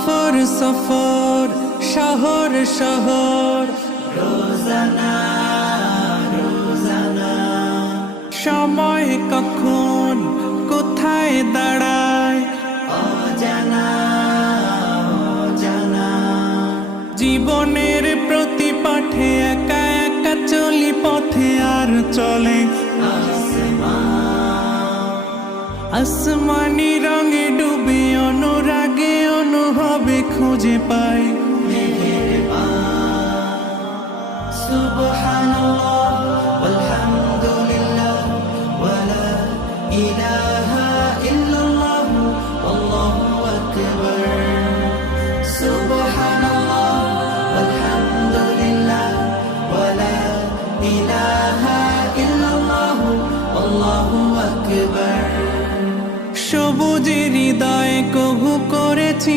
সফর সফর শহর শহর রোজানা রোজানা সময় কখন কোথায় দাঁড়ায় অজানা অজানা জীবনের প্রতি পাঠে একা একা চলি পথে আর চলে আসমানি রঙে ডুবে অনুরাগে অনুভবে খুঁজে পাই সুবহানাল্লাহ ওয়ালহামদুলিল্লাহ ওয়ালা ইলাহা ইল্লাল্লাহ আল্লাহু আকবার সুবহানাল্লাহ ওয়ালহামদুলিল্লাহ ওয়ালা ইলাহা ইল্লাল্লাহ আল্লাহু আকবার সবুজ হৃদয়ে কবু করেছি